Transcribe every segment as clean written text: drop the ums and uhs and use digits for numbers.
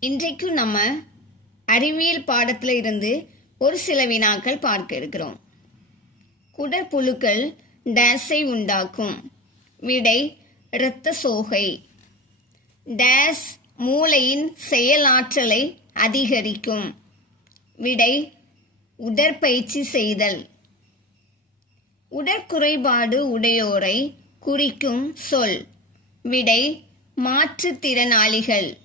இன்றைக்கு நம்ம அறிவியல் பாடத்துல இருந்து ஒரு சில வினாக்கள் பார்க்க இருக்கிறோம். குடற்புழுக்கள் டேஸை உண்டாக்கும். விடை இரத்த சோகை. டேஸ் மூளையின் செயலாற்றலை அதிகரிக்கும். விடை உடற்பயிற்சி செய்தல். உடற்குறைபாடு உடையோரை குறிக்கும் சொல். விடை மாற்றுத்திறனாளிகள்.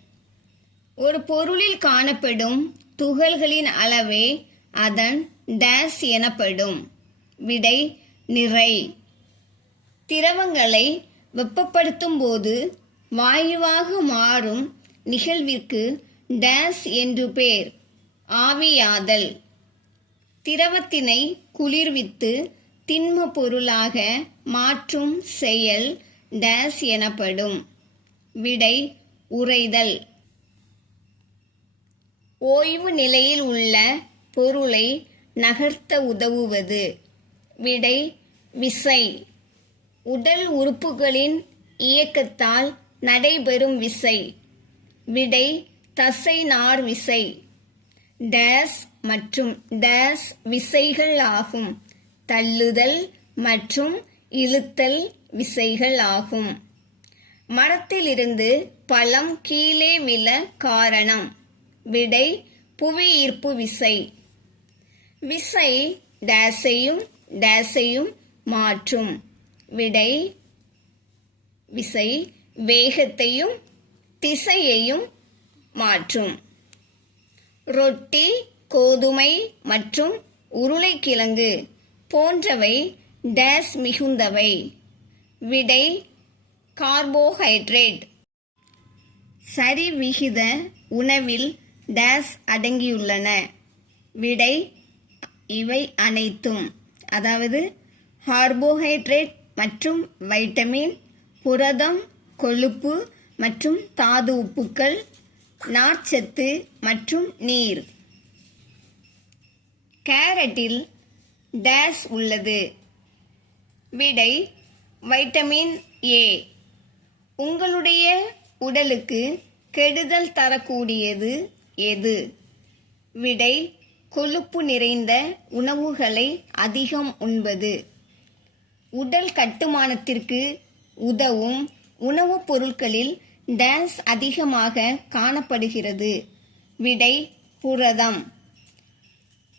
ஒரு பொருளில் காணப்படும் துகள்களின் அளவே அதன் டேஸ் எனப்படும். விடை நிறை. திரவங்களை வெப்பப்படுத்தும் போது வாயுவாக மாறும் நிகழ்விற்கு டேஸ் என்று பேர். ஆவியாதல். திரவத்தினை குளிர்வித்து திண்ம பொருளாக மாற்றும் செயல் டேஸ் எனப்படும். விடை உறைதல். ஓய்வு நிலையில் உள்ள பொருளை நகர்த்த உதவுவது. விடை விசை. உடல் உறுப்புகளின் இயக்கத்தால் நடைபெறும் விசை. விடை தசை நார் விசை. டேஸ் மற்றும் டேஸ் விசைகள் ஆகும். தள்ளுதல் மற்றும் இழுத்தல் விசைகள் ஆகும். மரத்திலிருந்து பழம் கீழே விழ காரணம். விடை புவியீர்ப்பு விசை. விசை டேஸையும் மாற்றும். விடை விசை வேகத்தையும் திசையையும் மாற்றும். ரொட்டி, கோதுமை மற்றும் உருளைக்கிழங்கு போன்றவை டேஸ் மிகுந்தவை. விடை கார்போஹைட்ரேட். சரிவிகித உணவில் டேஸ் அடங்கியுள்ளன. விடை இவை அனைத்தும். அதாவது கார்போஹைட்ரேட் மற்றும் வைட்டமின், புரதம், கொழுப்பு மற்றும் தாது உப்புக்கள், நார்ச்சத்து மற்றும் நீர். கேரட்டில் டேஸ் உள்ளது. விடை வைட்டமின் ஏ. உங்களுடைய உடலுக்கு கெடுதல் தரக்கூடியது எது? விடை கொழுப்பு நிறைந்த உணவுகளை அதிகம் உண்பது. உடல் கட்டுமானத்திற்கு உதவும் உணவுப் பொருட்களில் டேஸ் அதிகமாக காணப்படுகிறது. விடை புரதம்.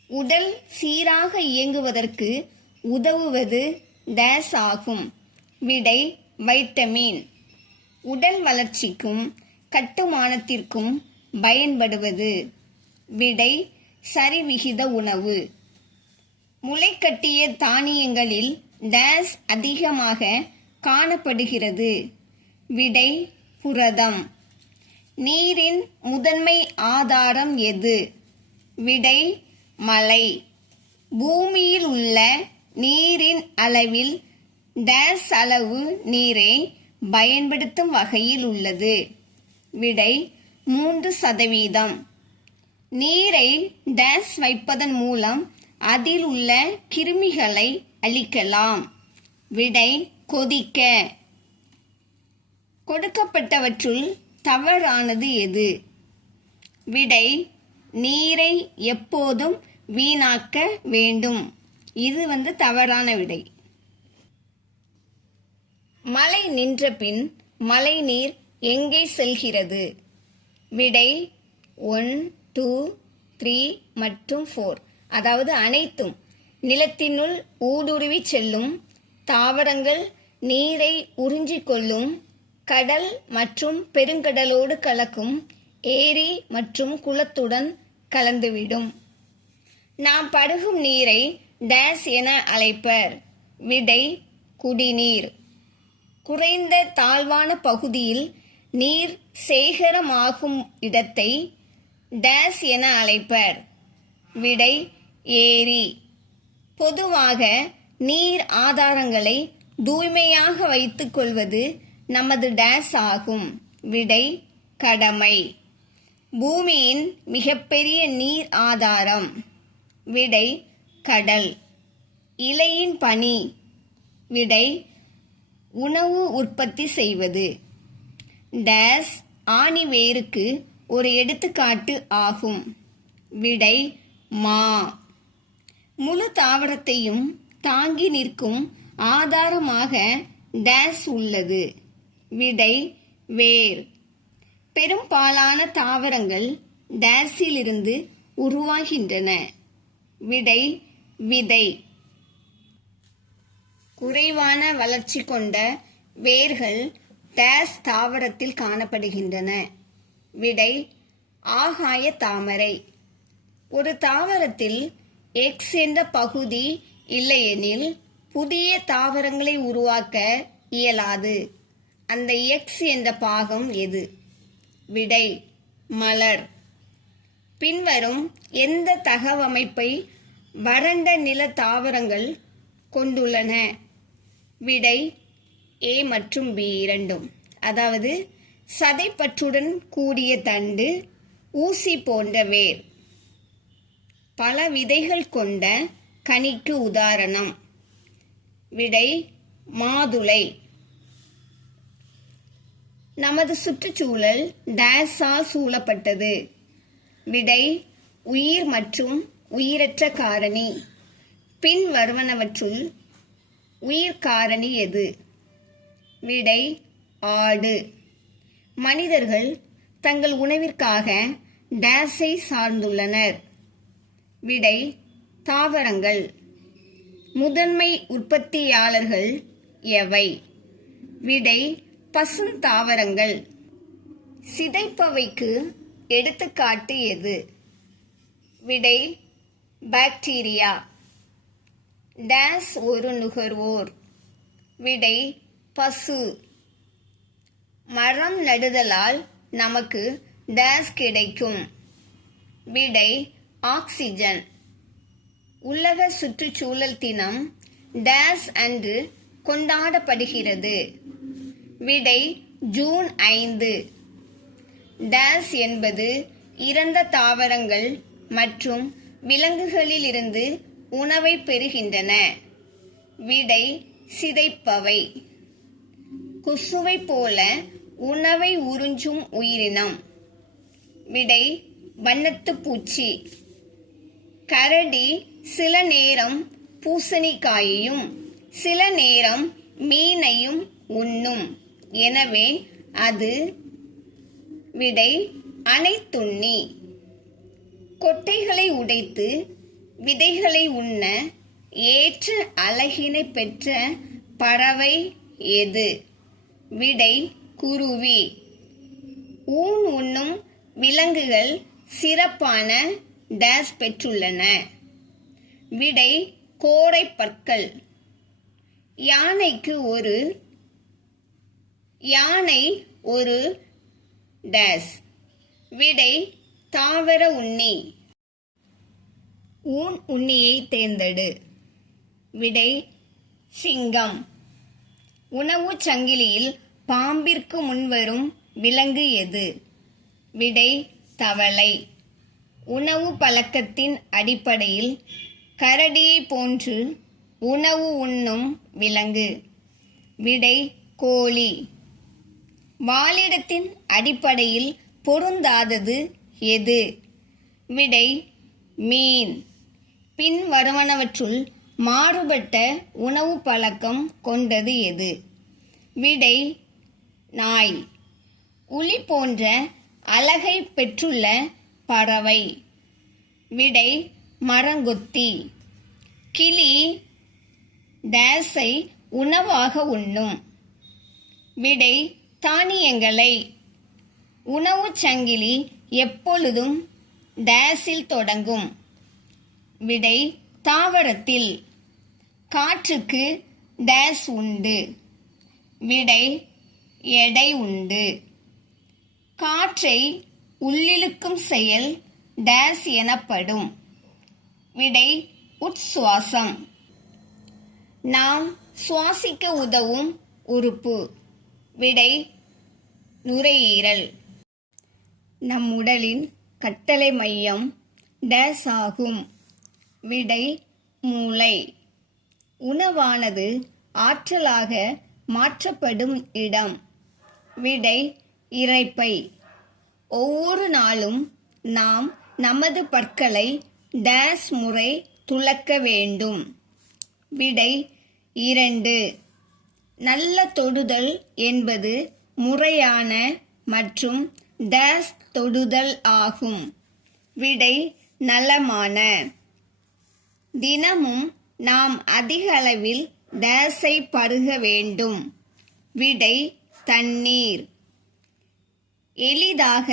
உடல் சீராக இயங்குவதற்கு உதவுவது டேஸ் ஆகும். விடை வைட்டமின். உடல் வளர்ச்சிக்கும் கட்டுமானத்திற்கும் பயன்படுவது. விடை சரிவிகித உணவு. முளைக்கட்டிய தானியங்களில் டேஸ் அதிகமாக காணப்படுகிறது. விடை புரதம். நீரின் முதன்மை ஆதாரம் எது? விடை மழை. பூமியில் உள்ள நீரின் அளவில் டேஸ் அளவு நீரை பயன்படுத்தும் வகையில் உள்ளது. விடை 3%. நீரை டேஸ் வைப்பதன் மூலம் அதில் உள்ள கிருமிகளை அழிக்கலாம். விடை கொதிக்க. கொடுக்கப்பட்டவற்றுள் தவறானது எது? விடை நீரை எப்போதும் வீணாக்க வேண்டும். இது தவறான விடை. மழை நின்ற பின் மழை நீர் எங்கே செல்கிறது? விடை 1, 2, 3 மற்றும் 4. அதாவது அனைத்தும். நிலத்தினுள் ஊடுருவி செல்லும். தாவரங்கள் நீரை உறிஞ்சிக்கொள்ளும். கடல் மற்றும் பெருங்கடலோடு கலக்கும். ஏரி மற்றும் குளத்துடன் கலந்துவிடும். நாம் பருகும் நீரை டேஸ் என அழைப்பர். விடை குடிநீர். குறைந்த தாழ்வான பகுதியில் நீர் சேகரமாகும் இடத்தை டேஸ் என அழைப்பர். விடை ஏரி. பொதுவாக நீர் ஆதாரங்களை தூய்மையாக வைத்துக் கொள்வது நமது டேஸ் ஆகும். விடை கடமை. பூமியின் மிகப்பெரிய நீர் ஆதாரம். விடை கடல். இலையின் பணி. விடை உணவு உற்பத்தி செய்வது. டேஸ் ஆணிவேருக்கு ஒரு எடுத்துக்காட்டு ஆகும். விடை மா. முழு தாவரத்தையும் தாங்கி நிற்கும் ஆதாரமாக டேஸ் உள்ளது. விடை வேர். பெரும்பாலான தாவரங்கள் டேஸிலிருந்து உருவாகின்றன. விடை விதை. குறைவான வளர்ச்சி கொண்ட வேர்கள் டேஸ் தாவரத்தில் காணப்படுகின்றன. விடை ஆகாய தாமரை. ஒரு தாவரத்தில் எக்ஸ் என்ற பகுதி இல்லையெனில் புதிய தாவரங்களை உருவாக்க இயலாது. அந்த எக்ஸ் என்ற பாகம் எது? விடை மலர். பின்வரும் எந்த தகவமைப்பை வறண்ட நில தாவரங்கள் கொண்டுள்ளன? விடை ஏ மற்றும் பி இரண்டும். அதாவது சதைப்பற்றுடன் கூடிய தண்டு, ஊசி போன்ற வேர். பல விதைகள் கொண்ட கனிக்கு உதாரணம். விடை மாதுளை. நமது சுற்றுச்சூழல் டேஸால் சூழப்பட்டது. விடை உயிர் மற்றும் உயிரற்ற காரணி. பின் வருவனவற்றுள் உயிர் காரணி எது? விடை ஆடு. மனிதர்கள் தங்கள் உணவிற்காக டேஸை சார்ந்துள்ளனர். விடை தாவரங்கள். முதன்மை உற்பத்தியாளர்கள் எவை? விடை பசுந்தாவரங்கள். சிதைப்பவைக்கு எடுத்துக்காட்டு எது? விடை பாக்டீரியா. டேஸ் ஒரு நுகர்வோர். விடை பசு. மரம் நடுதலால் நமக்கு டேஸ் கிடைக்கும். விடை ஆக்சிஜன். உலக சுற்றுச்சூழல் தினம் டேஸ் அன்று கொண்டாடப்படுகிறது. விடை ஜூன் 5. டேஸ் என்பது இறந்த தாவரங்கள் மற்றும் விலங்குகளிலிருந்து உணவை பெறுகின்றன. விடை சிதைப்பவை. கொசுவை போல உணவை உறிஞ்சும் உயிரினம். விடை வண்ணத்து பூச்சி. கரடி சில நேரம் பூசணிக்காயையும் சில நேரம் மீனையும் உண்ணும். எனவே அது விடை அனைத்துண்ணி. கொட்டைகளை உடைத்து விதைகளை உண்ண ஏற்ற அழகினை பெற்ற பறவை எது? விடை குருவி. ஊன் உண்ணும் விலங்குகள் சிறப்பான டேஸ் பெற்றுள்ளன. விடை கோரை பற்கள். யானை ஒரு டேஸ். விடை தாவர உண்ணி. ஊன் உண்ணியை தேர்ந்தெடு. விடை சிங்கம். உணவு சங்கிலியில் பாம்பிற்கு முன்வரும் விலங்கு எது? விடை தவளை. உணவு பழக்கத்தின் அடிப்படையில் கரடியை போன்று உணவு உண்ணும் விலங்கு. விடை கோழி. வாழிடத்தின் அடிப்படையில் பொருந்தாதது எது? விடை மீன். பின் வருவனவற்றுள் மாறுபட்ட உணவு பழக்கம் கொண்டது எது? விடை நாய். உளி போன்ற அழகை பெற்றுள்ள பறவை. விடை மரங்கொத்தி. கிளி டேஸை உணவாக உண்ணும். விடை தானியங்களை. உணவு சங்கிலி எப்பொழுதும் டேஸில் தொடங்கும். விடை தாவரத்தில். காற்றுக்கு டேஸ் உண்டு. விடை எடை உண்டு. காற்றை உள்ளிழுக்கும் செயல் டேஸ் எனப்படும். விடை உட்சுவாசம். நாம் சுவாசிக்க உதவும் உறுப்பு. விடை நுரையீரல். நம் உடலின் கட்டளை மையம் டேஸ் ஆகும். விடை மூளை. உணவானது ஆற்றலாக மாற்றப்படும் இடம். விடை இரைப்பை. ஒவ்வொரு நாளும் நாம் நமது பற்களை டேஸ் முறை துலக்க வேண்டும். விடை 2. நல்ல தொடுதல் என்பது முறையான மற்றும் டேஸ் தொடுதல் ஆகும். விடை நலமான. தினமும் நாம் அதிக அளவில் டேஸை பருக வேண்டும். விடை தண்ணீர். எளிதாக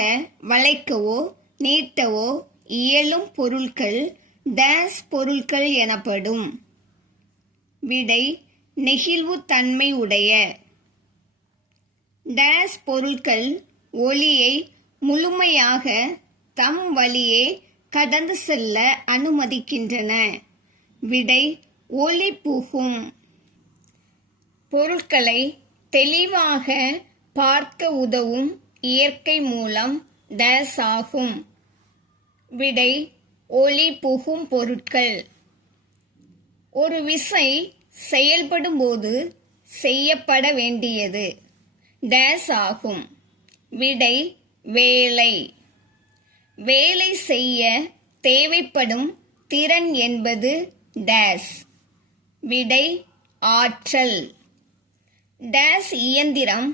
வளைக்கவோ நீட்டவோ இயலும் பொருட்கள் டேஸ் பொருட்கள் எனப்படும். விடை நெகிழ்வுத்தன்மை உடைய. டேஸ் பொருட்கள் ஒளியை முழுமையாக தம் வழியே கடந்து செல்ல அனுமதிக்கின்றன. விடை ஒளி புகும். பொருட்களை தெளிவாக பார்க்க உதவும் இயற்கை மூலம் டேஸ் ஆகும். விடை ஒளி புகும் பொருட்கள். ஒரு விசை செயல்படும் போது செய்யப்பட வேண்டியது டேஸ் ஆகும். விடை வேலை. வேலை செய்ய தேவைப்படும் திறன் என்பது டேஸ். விடை ஆற்றல். டேஸ் இயந்திரம்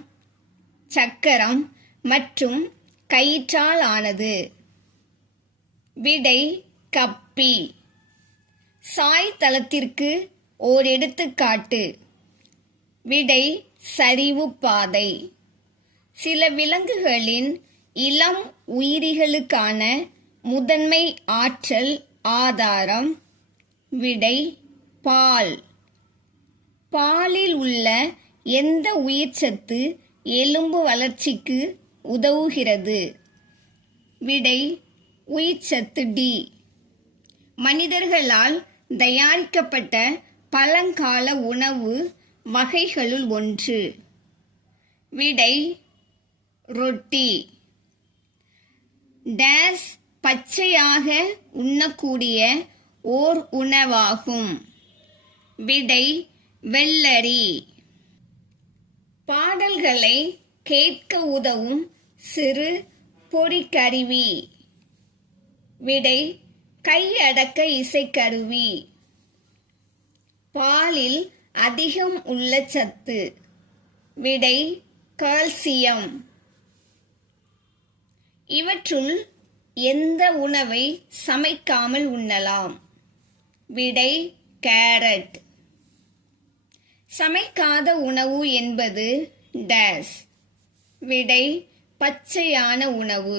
சக்கரம் மற்றும் கயிற்றால் ஆனது. விடை கப்பி. சாய்தளத்திற்கு ஓர் எடுத்துக்காட்டு. விடை சரிவு பாதை. சில விலங்குகளின் இளம் உயிரிகளுக்கான முதன்மை ஆற்றல் ஆதாரம். விடை பால். பாலில் உள்ள எந்த உயிர்ச்சத்து எலும்பு வளர்ச்சிக்கு உதவுகிறது? விடை உயிர்ச்சத்து டி. மனிதர்களால் தயாரிக்கப்பட்ட பழங்கால உணவு வகைகளுள் ஒன்று. விடை ரொட்டி. டேஸ் பச்சையாக உண்ணக்கூடிய ஓர் உணவாகும். விடை வெள்ளரி. பாடல்களை கேட்க உதவும் சிறு பொறிக்கருவி. விடை கையடக்க இசைக்கருவி. பாலில் அதிகம் உள்ள சத்து. விடை கால்சியம். இவற்றுள் எந்த உணவை சமைக்காமல் உண்ணலாம்? விடை கேரட். சமைக்காத உணவு என்பது டேஸ். விடை பச்சையான உணவு.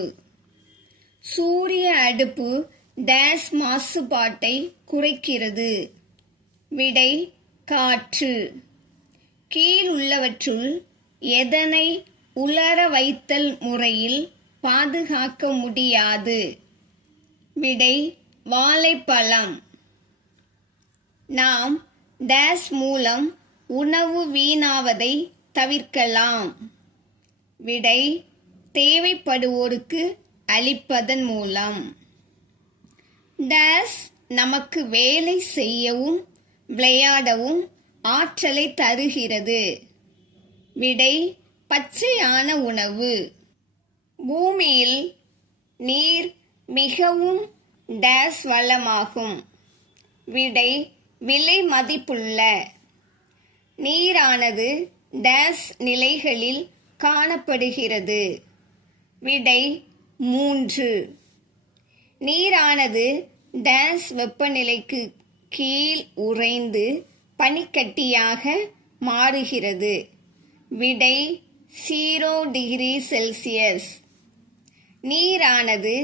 சூரிய அடுப்பு டேஸ் மாசுபாட்டை குறைக்கிறது. விடை காற்று. கீழ் உள்ளவற்றுள் எதனை உலர வைத்தல் முறையில் பாதுகாக்க முடியாது? விடை வாழைப்பழம். நாம் டேஸ் மூலம் உணவு வீணாவதை தவிர்க்கலாம். விடை தேவைப்படுவோருக்கு அளிப்பதன் மூலம். டேஸ் நமக்கு வேலை செய்யவும் விளையாடவும் ஆற்றலை தருகிறது. விடை பச்சையான உணவு. பூமியில் நீர் மிகவும் டேஸ் வளமாகும். விடை விலை மதிப்புள்ள. நீரானது டேஸ் நிலைகளில் காணப்படுகிறது. விடை 3. நீரானது டேஸ் வெப்பநிலைக்கு கீழ் உறைந்து பனிக்கட்டியாக மாறுகிறது. விடை 0 டிகிரி செல்சியஸ். நீரானது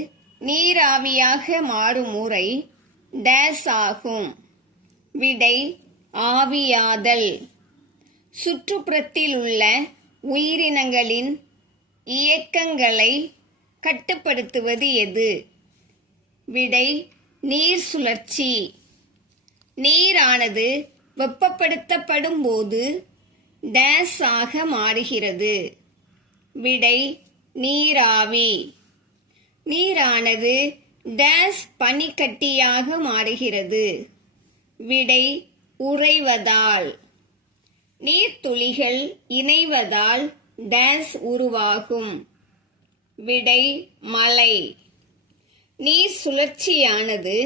நீராவியாக மாறும் முறை டேஸ் ஆகும். விடை ஆவியாதல். சுற்றுப்புறத்தில் உள்ள உயிரினங்களின் இயக்கங்களை கட்டுப்படுத்துவது எது? விடை நீர் சுழற்சி. நீரானது வெப்பப்படுத்தப்படும் போது டேஸ் ஆக மாறுகிறது. விடை நீராவி. நீரானது டேஸ் பனிக்கட்டியாக மாறுகிறது. விடை உறைவதால். நீர்த்துளிகள் இணைவதால் டேஸ் உருவாகும். விடை மழை. நீர் சுழற்சியானது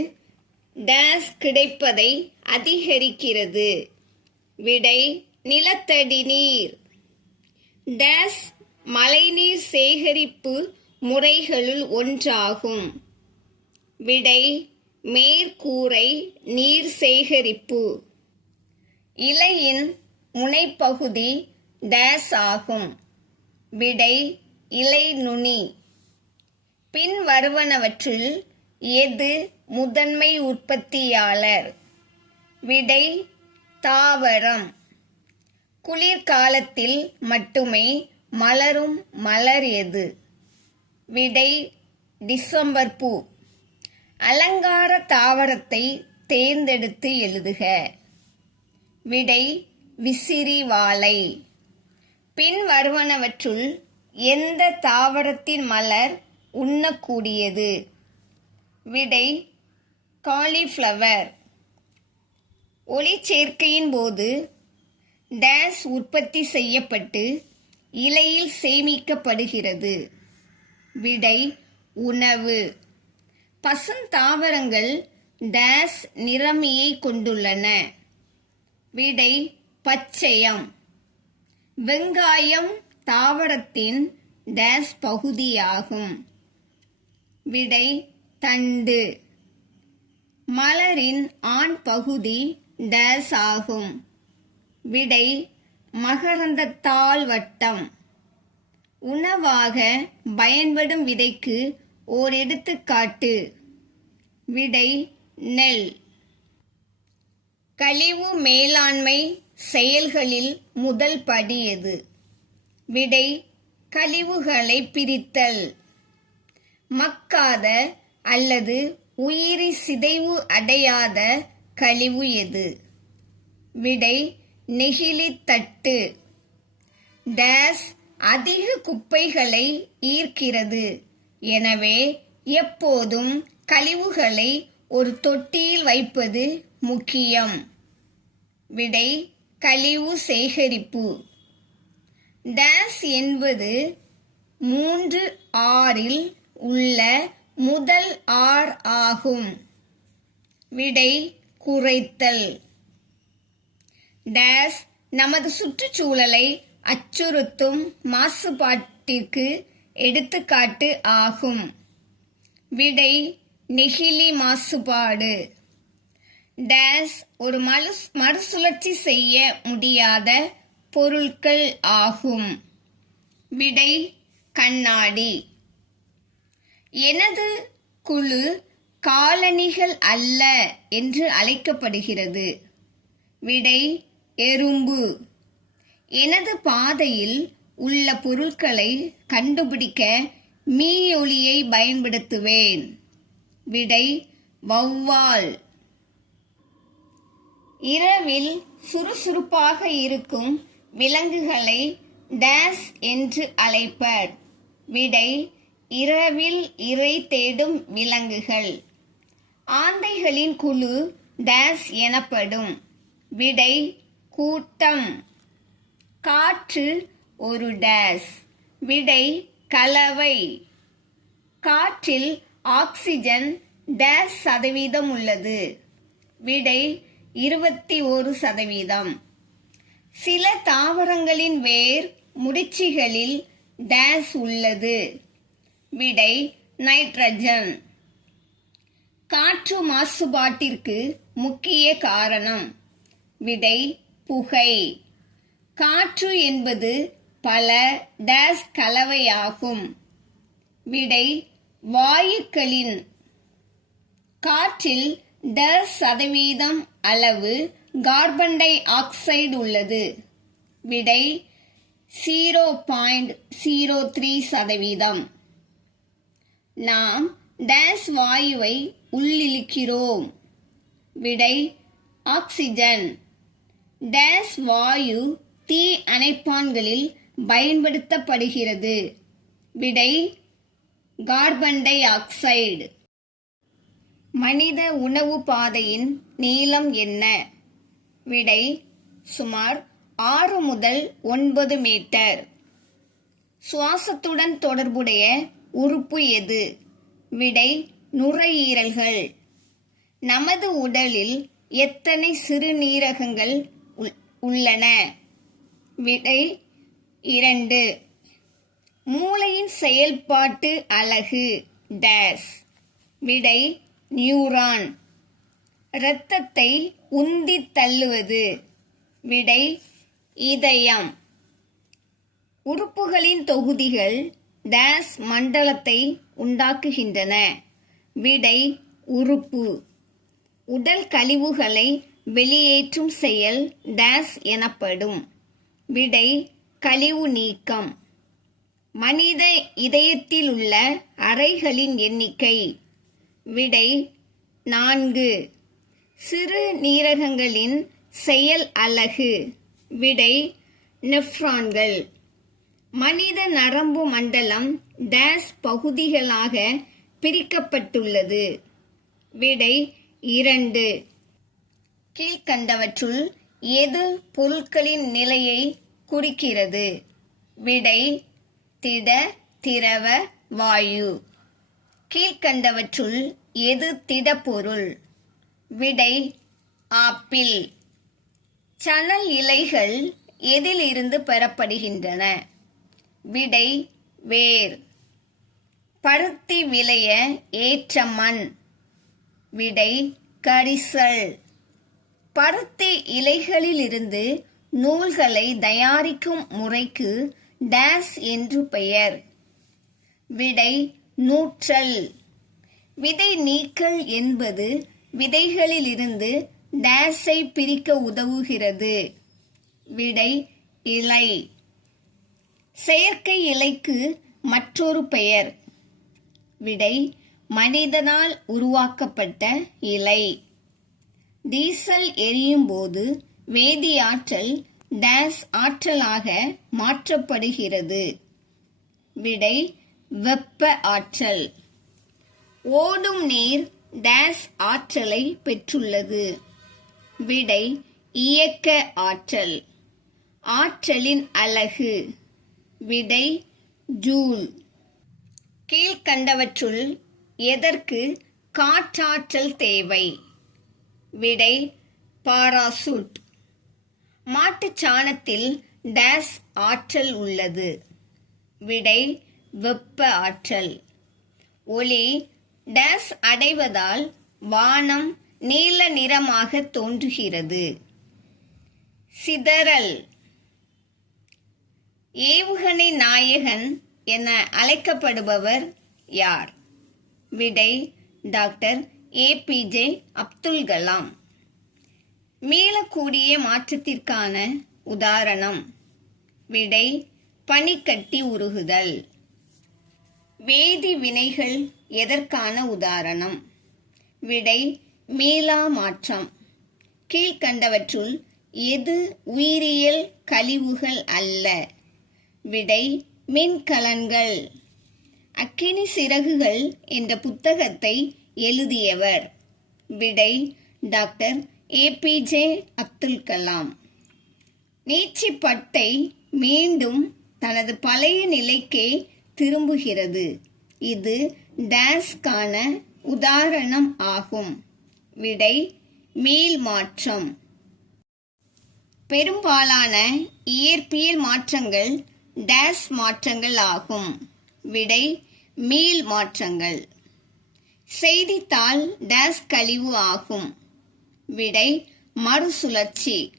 டேஸ் கிடைப்பதை அதிகரிக்கிறது. விடை நிலத்தடி நீர். டேஸ் மழைநீர் சேகரிப்பு முறைகளுள் ஒன்றாகும். விடை மேற்கூரை நீர் சேகரிப்பு. இலையின் முனைப்பகுதி டேஸ் ஆகும். விடை இலை நுனி. பின் வருவனவற்றில் எது முதன்மை உற்பத்தியாளர்? விடை தாவரம். குளிர்காலத்தில் மட்டுமே மலரும் மலர் எது? விடை டிசம்பர் பூ. அலங்கார தாவரத்தை தேர்ந்தெடுத்து எழுதுக. விடை விசிறி வாழை. பின் வருவனவற்றுள் எந்த தாவரத்தின் மலர் உண்ணக்கூடியது? விடை காலிஃப்ளவர். ஒளிச்சேர்க்கையின் போது டேஸ் உற்பத்தி செய்யப்பட்டு இலையில் சேமிக்கப்படுகிறது? விடை உணவு. பசுந்தாவரங்கள் டேஸ் நிறமியை கொண்டுள்ளன? விடை பச்சையம். வெங்காயம் தாவரத்தின் டேஸ் பகுதியாகும்? விடை தண்டு. மலரின் ஆண் பகுதி டேஸ் ஆகும்? விடை மகரந்தத்தாள் வட்டம். உணவாக பயன்படும் விதைக்கு ஓர் எடுத்துக்காட்டு. விடை நெல். கழிவு மேலாண்மை செயல்களில் முதல் படி எது? விடை கழிவுகளை பிரித்தல். மக்காத அல்லது உயிரி சிதைவு அடையாத கழிவு எது? விடை நெகிழித்தட்டு. டேஸ் அதிக குப்பைகளை ஈர்க்கிறது. எனவே எப்போதும் கழிவுகளை ஒரு தொட்டியில் வைப்பது முக்கியம். விடை கழிவு சேகரிப்பு. டேஸ் என்பது 3Rல் உள்ள முதல் R ஆகும். விடை குறைத்தல். டேஸ் நமது சுற்றுச்சூழலை அச்சுறுத்தும் மாசுபாட்டிற்கு எடுத்துக்காட்டு ஆகும். விடை நெகிழி மாசுபாடு. டேஸ் ஒரு மறுசுழற்சி செய்ய முடியாத பொருட்கள் ஆகும். விடை கண்ணாடி. எனது குழு காலணிகள் அல்ல என்று அழைக்கப்படுகிறது? விடை எறும்பு. எனது பாதையில் உள்ள பொருட்களை கண்டுபிடிக்க மீயொலியை பயன்படுத்துவேன். விடை வௌவால். இரவில் சுறுசுறுப்பாக இருக்கும் விலங்குகளை டேஸ் என்று அழைப்பர்? விடை இரவில் இரை தேடும் விலங்குகள். ஆந்தைகளின் குழு டேஸ் எனப்படும்? விடை கூட்டம். காற்று ஒரு டேஸ்? விடை கலவை. காற்றில் ஆக்சிஜன் டேஸ் சதவீதம் உள்ளது? விடை 21%. சில தாவரங்களின் வேர் முடிச்சுகளில் டேஸ் உள்ளது? விடை நைட்ரஜன். காற்று மாசுபாட்டிற்கு முக்கிய காரணம்? விடை புகை. காற்று என்பது பல டேஸ் கலவையாகும்? விடை வாயுக்களின். காற்றில் டேஸ் சதவீதம் அளவு கார்பன் டை ஆக்சைடு உள்ளது? விடை 0.03%. நாம் டேஸ் வாயுவை உள்ளிழுக்கிறோம்? விடை ஆக்சிஜன். டேஸ் வாயு தீ அணைப்பான்களில் பயன்படுத்தப்படுகிறது? விடை கார்பன் டை ஆக்சைடு. மனித உணவு பாதையின் நீளம் என்ன? விடை சுமார் 6 முதல் 9 மீட்டர். சுவாசத்துடன் தொடர்புடைய உறுப்பு எது? விடை நுரையீரல்கள். நமது உடலில் எத்தனை சிறுநீரகங்கள் உள்ளன? விடை 2. மூளையின் செயல்பாட்டு அலகு டேஸ். விடை நியூரான். இரத்தத்தை உந்தித் தள்ளுவது. விடை இதயம். உறுப்புகளின் தொகுதிகள் டேஸ் மண்டலத்தை உண்டாக்குகின்றன. விடை உறுப்பு. உடல் கழிவுகளை வெளியேற்றும் செயல் டேஸ் எனப்படும். விடை கழிவு நீக்கம். மனித இதயத்தில் உள்ள அறைகளின் எண்ணிக்கை. விடை 4. சிறு நீரகங்களின் செயல் அலகு. விடை நெஃப்ரான்கள். மனித நரம்பு மண்டலம் டேஸ் பகுதிகளாக பிரிக்கப்பட்டுள்ளது. விடை 2. கீழ்க்கண்டவற்றுள் எது பொருட்களின் நிலையை குறிக்கிறது? விடை திட, திரவ, வாயு. கீழ்க்கண்டவற்றுள் எது திடப்பொருள்? விடை ஆப்பிள். சணல் இலைகள் எதிலிருந்து பெறப்படுகின்றன? விடை வேர். பருத்தி விளைய ஏற்ற மண். விடை கரிசல். பருத்தி இலைகளிலிருந்து நூல்களை தயாரிக்கும் முறைக்கு டேஸ் என்று பெயர். விடை நூற்றல். விதை நீக்கல் என்பது விதைகளிலிருந்து டேஸை பிரிக்க உதவுகிறது. விடை இலை. செயற்கை இலைக்கு மற்றொரு பெயர். விடை மனிதனால் உருவாக்கப்பட்ட இலை. டீசல் எரியும் போது வேதியாற்றல் டேஸ் ஆற்றலாக மாற்றப்படுகிறது. விடை வெப்ப ஆற்றல். ஓடும் நீர் டேஸ் ஆற்றலை பெற்றுள்ளது. விடை இயக்க ஆற்றல். ஆற்றலின் அலகு. விடை ஜூல். கீழ்க்கண்டவற்றுள் எதற்கு காற்றாற்றல் தேவை? விடை பாராசூட். மாட்டுச் சாணத்தில் டேஸ் ஆற்றல் உள்ளது. விடை வெப்ப ஆற்றல். ஒளி டேஸ் அடைவதால் வானம் நீல நிறமாக தோன்றுகிறது. சிதறல். ஏவுகணை நாயகன் என அழைக்கப்படுபவர் யார்? விடை டாக்டர் APJ அப்துல் கலாம். மீளக்கூடிய மாற்றத்திற்கான உதாரணம். விடை பனிக்கட்டி உருகுதல். வேதி வினைகள் எதற்கான உதாரணம்? விடை மீளா மாற்றம். கீழ்க்கண்டவற்றுள் எது உயிரியல் கழிவுகள் அல்ல? விடை மின்கலன்கள். அக்கினி சிறகுகள் என்ற புத்தகத்தை எழுதியவர்? விடை டாக்டர் APJ அப்துல் கலாம். நீட்சிப்பட்டை மீண்டும் தனது பழைய நிலைக்கே திரும்புகிறது. இது டேஸ்கான உதாரணம் ஆகும். விடை மீள் மாற்றம். பெரும்பாலான இயற்பியல் மாற்றங்கள் டேஸ் மாற்றங்கள் ஆகும். விடை மீள் மாற்றங்கள். செய்தித்தாள் டேஸ் கழிவு ஆகும். விடை மறுசுழற்சி.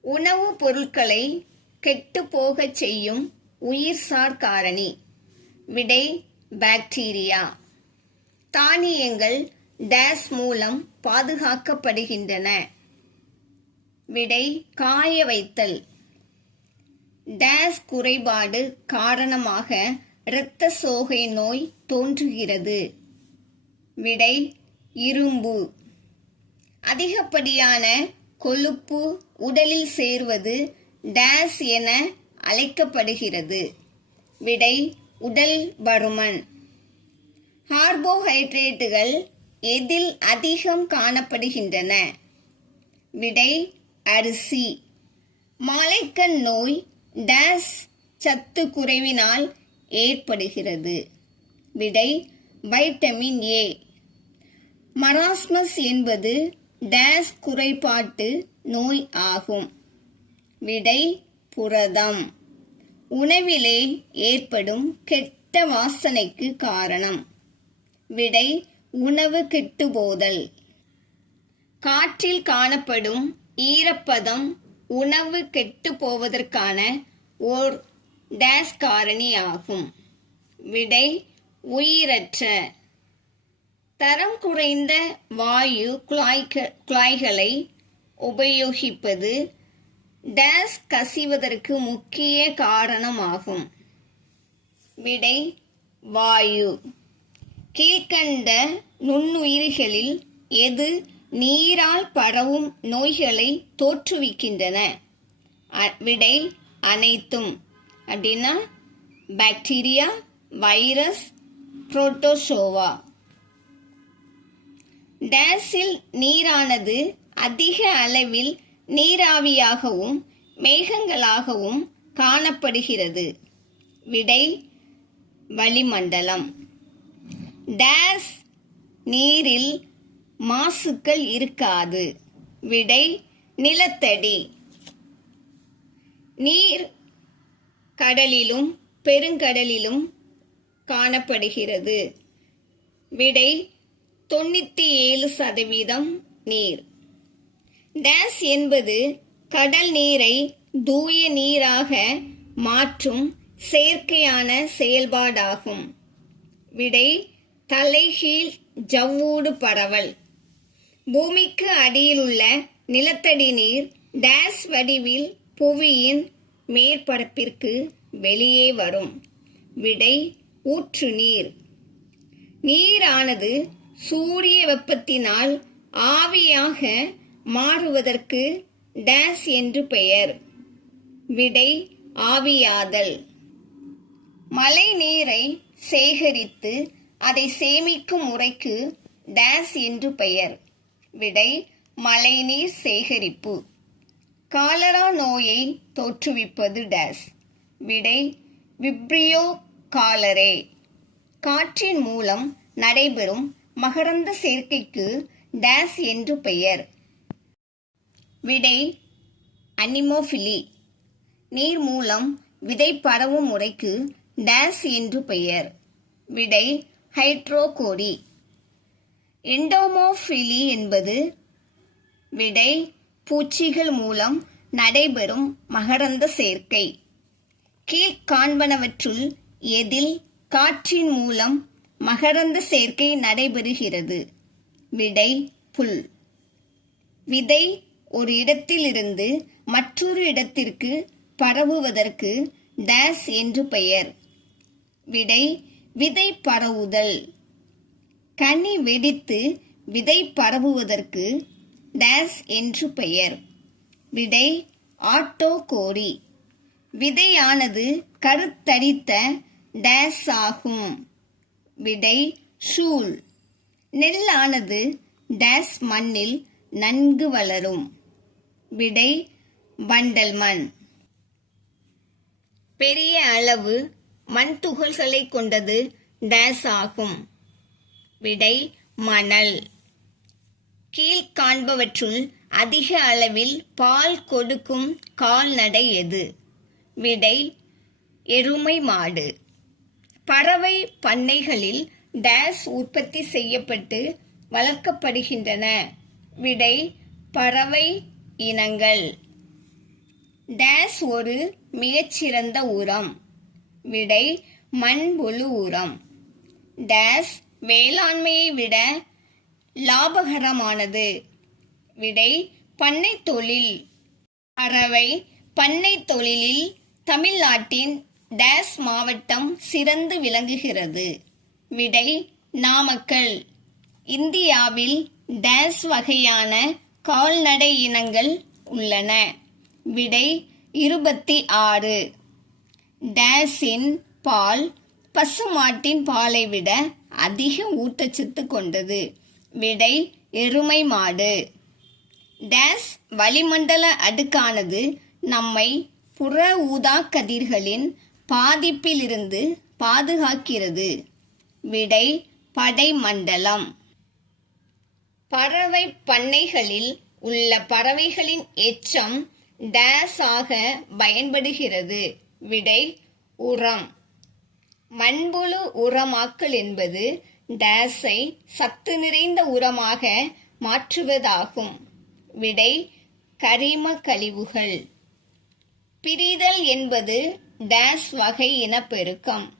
உணவுப் பொருட்களை கெட்டுப்போகச் செய்யும் உயிர்சார் காரணி. விடை பாக்டீரியா. தானியங்கள் டேஸ் மூலம் பாதுகாக்கப்படுகின்றன. விடை காய வைத்தல். டேஸ் குறைபாடு காரணமாக இரத்த சோகை நோய் தோன்றுகிறது. விடை இரும்பு. அதிகப்படியான கொழுப்பு உடலில் சேர்வது டேஸ் என அழைக்கப்படுகிறது. விடை உடல் பருமன். கார்போஹைட்ரேட்டுகள் எதில் அதிகம் காணப்படுகின்றன? விடை அரிசி. மாலைக்கண் நோய் டேஸ் சத்து குறைவினால் ஏற்படுகிறது? விடை வைட்டமின் ஏ. மராஸ்மஸ் என்பது டேஸ் குறைபாட்டு நோய் ஆகும்? விடை புரதம். உணவிலே ஏற்படும் கெட்ட வாசனைக்கு காரணம்? விடை உணவு கெட்டுப்போதல். காற்றில் காணப்படும் ஈரப்பதம் உணவு கெட்டுப் போவதற்கான ஓர் டேஸ் காரணி ஆகும்? விடை உயிரற்ற. தரம் குறைந்த வாயு குழாய்களை உபயோகிப்பது டேஸ் கசிவதற்கு முக்கிய காரணமாகும்? விடை வாயு. கீழ்கண்ட நுண்ணுயிரிகளில் எது நீரால் பரவும் நோய்களை தோற்றுவிக்கின்றன? விடை அனைத்தும். அப்படின்னா பாக்டீரியா, வைரஸ், புரோட்டோசோவா. டேஸில் நீரானது அதிக அளவில் நீராவியாகவும் மேகங்களாகவும் காணப்படுகிறது? விடை வளிமண்டலம். டேஸ் நீரில் மாசுக்கள் இருக்காது? விடை நிலத்தடி. நீர் கடலிலும் பெருங்கடலிலும் காணப்படுகிறது? விடை 97% நீர். டேஸ் என்பது கடல் நீரை தூய நீராக மாற்றும் செயற்கையான செயல்பாடாகும்? விடை தலைகீழ் ஜவ்வூடு பரவல். பூமிக்கு அடியிலுள்ள நிலத்தடி நீர் டேஸ் வடிவில் புவியின் மேற்பரப்பிற்கு வெளியே வரும்? விடை ஊற்று நீர். நீரானது சூரிய வெப்பத்தினால் ஆவியாக மாறுவதற்கு டேஸ் என்று பெயர்? விடை ஆவியாதல். மழை நீரை சேகரித்து அதை சேமிக்கும் முறைக்கு டேஸ் என்று பெயர்? விடை மழைநீர் சேகரிப்பு. காலரா நோயை தோற்றுவிப்பது டேஸ்? விடை விப்ரியோ காலரே. காற்றின் மூலம் நடைபெறும் மகரந்த சேர்க்கைக்கு டேஸ் என்று பெயர்? விடை அனிமோஃபிலி. நீர் மூலம் விதை பரவும் முறைக்கு டேஸ் என்று பெயர்? விடை ஹைட்ரோகோரி. எண்டோமோஃபிலி என்பது? விடை பூச்சிகள் மூலம் நடைபெறும் மகரந்த சேர்க்கை. கீழ்காண்பனவற்றுள் எதில் காற்றின் மூலம் மகரந்த சேர்க்கை நடைபெறுகிறது? விடை புல். விதை ஒரு இடத்திலிருந்து மற்றொரு இடத்திற்கு பரவுவதற்கு டேஸ் என்று பெயர்? விடை விதை பரவுதல். கனி வெடித்து விதை பரவுவதற்கு டேஸ் என்று பெயர்? விடை ஆட்டோகோரி. விதையானது கருத்தரித்த டேஸ் ஆகும்? விடை ஷூல். நெல்லானது டேஸ் மண்ணில் நன்கு வளரும்? விடை வண்டல் மண். பெரிய அளவு மண் துகள்களை கொண்டது டேஸ் ஆகும்? விடை மணல். கீழ்காண்பவற்றுள் அதிக அளவில் பால் கொடுக்கும் கால்நடை எது? விடை எருமை மாடு. பறவை பண்ணைகளில் டேஸ் உற்பத்தி செய்யப்பட்டு வளர்க்கப்படுகின்றன? விடை பறவை இனங்கள். டேஸ் ஒரு மிகச்சிறந்த உரம்? விடை மண்புழு உரம். டேஸ் வேளாண்மையை விட லாபகரமானது? விடை பண்ணை தொழில். பறவை பண்ணை தொழிலில் தமிழ்நாட்டின் டேஸ் மாவட்டம் சிறந்து விளங்குகிறது? விடை நாமக்கல். இந்தியாவில் டேஸ் வகையான கால்நடை இனங்கள் உள்ளன? விடை 26. டேஸின் பால் பசுமாட்டின் பாலை விட அதிக ஊட்டச்சத்து கொண்டது? விடை எருமை மாடு. டேஸ் வளிமண்டல அடுக்கானது நம்மை புற ஊதா கதிர்களின் பாதிப்பிலிருந்து பாதுகாக்கிறது? விடை படைமண்டலம். பறவை பண்ணைகளில் உள்ள பறவைகளின் எச்சம் டேஸ் ஆக பயன்படுகிறது? விடை உரம். மண்புழு உரமாக்கல் என்பது டேஸை சத்து நிறைந்த உரமாக மாற்றுவதாகும். விடை கரிம கழிவுகள். பிரிதல் என்பது டேஸ் வகை இனப்பெருக்கம்?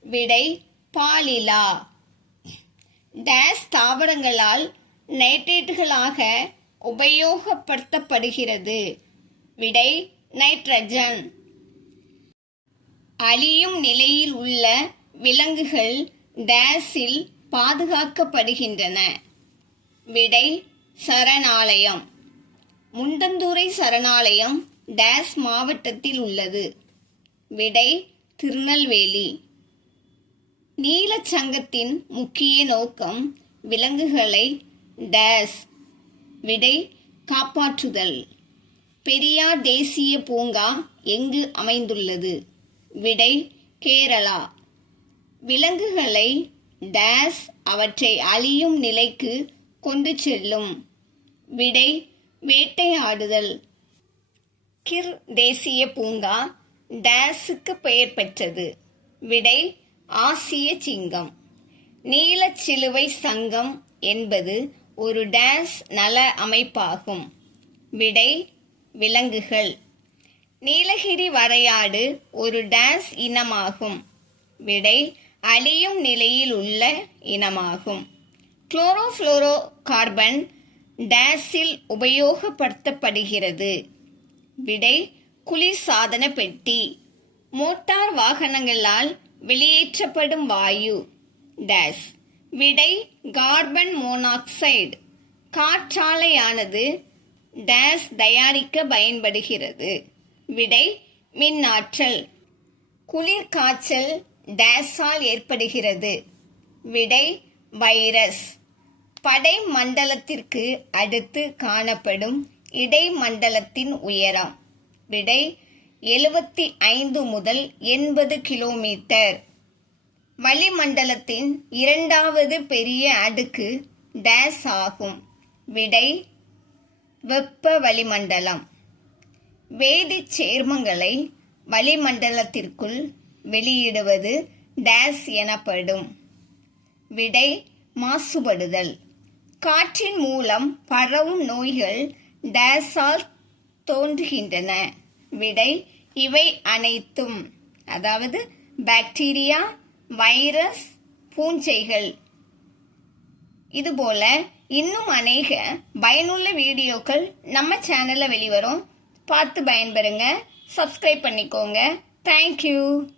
விடை பாலிலா. டேஸ் தாவரங்களால் நைட்ரேட்டுகளாக உபயோகப்படுத்தப்படுகிறது? விடை நைட்ரஜன். அழியும் நிலையில் உள்ள விலங்குகள் டேஸில் பாதுகாக்கப்படுகின்றன? விடை சரணாலயம். முண்டந்துறை சரணாலயம் டேஸ் மாவட்டத்தில் உள்ளது? விடை திருநெல்வேலி. நீலச்சங்கத்தின் முக்கிய நோக்கம் விலங்குகளை டேஸ்? விடை காப்பாற்றுதல். பெரியார் தேசிய பூங்கா எங்கு அமைந்துள்ளது? விடை கேரளா. விலங்குகளை டேஸ் அவற்றை அழியும் நிலைக்கு கொண்டு செல்லும்? விடை வேட்டையாடுதல். கிர் தேசிய பூங்கா டேஸுக்கு பெயர் பெற்றது? விடை ஆசிய சிங்கம். நீலச்சிலுவை சங்கம் என்பது ஒரு டேஸ் நல அமைப்பாகும்? விடை விலங்குகள். நீலகிரி வரையாடு ஒரு டேஸ் இனமாகும்? விடை அழியும் நிலையில் உள்ள இனமாகும். குளோரோஃப்ளோரோ கார்பன் டேஸில் உபயோகப்படுத்தப்படுகிறது? விடை குளிர்சாதன பெட்டி. மோட்டார் வாகனங்களால் வெளியேற்றப்படும் வாயு டேஸ்? விடை கார்பன் மோனாக்சைடு. காற்றாலையானது டேஸ் தயாரிக்க பயன்படுகிறது? விடை மின்னாற்றல். குளிர்காய்ச்சல் டேஸால் ஏற்படுகிறது? விடை வைரஸ். படைமண்டலத்திற்கு அடுத்து காணப்படும் இடைமண்டலத்தின் உயரம்? விடை 75 முதல் 80 கிலோமீட்டர். வளிமண்டலத்தின் இரண்டாவது பெரிய அடுக்கு டேஸ் ஆகும்? விடை வெப்ப வளிமண்டலம். வேதிச் சேர்மங்களை வளிமண்டலத்திற்குள் வெளியிடுவது டேஸ் எனப்படும்? விடை மாசுபடுதல். காற்றின் மூலம் பரவும் நோய்கள் டேஸால் தோன்றுகின்றன? விடை இவை அனைத்தும், அதாவது பாக்டீரியா, வைரஸ், பூஞ்சைகள். இதுபோல இன்னும் அநேக பயனுள்ள வீடியோக்கள் நம்ம சேனல்ல வெளிவரும். பார்த்து பயன்பெறுங்க. சப்ஸ்கிரைப் பண்ணிக்கோங்க. தேங்க்யூ.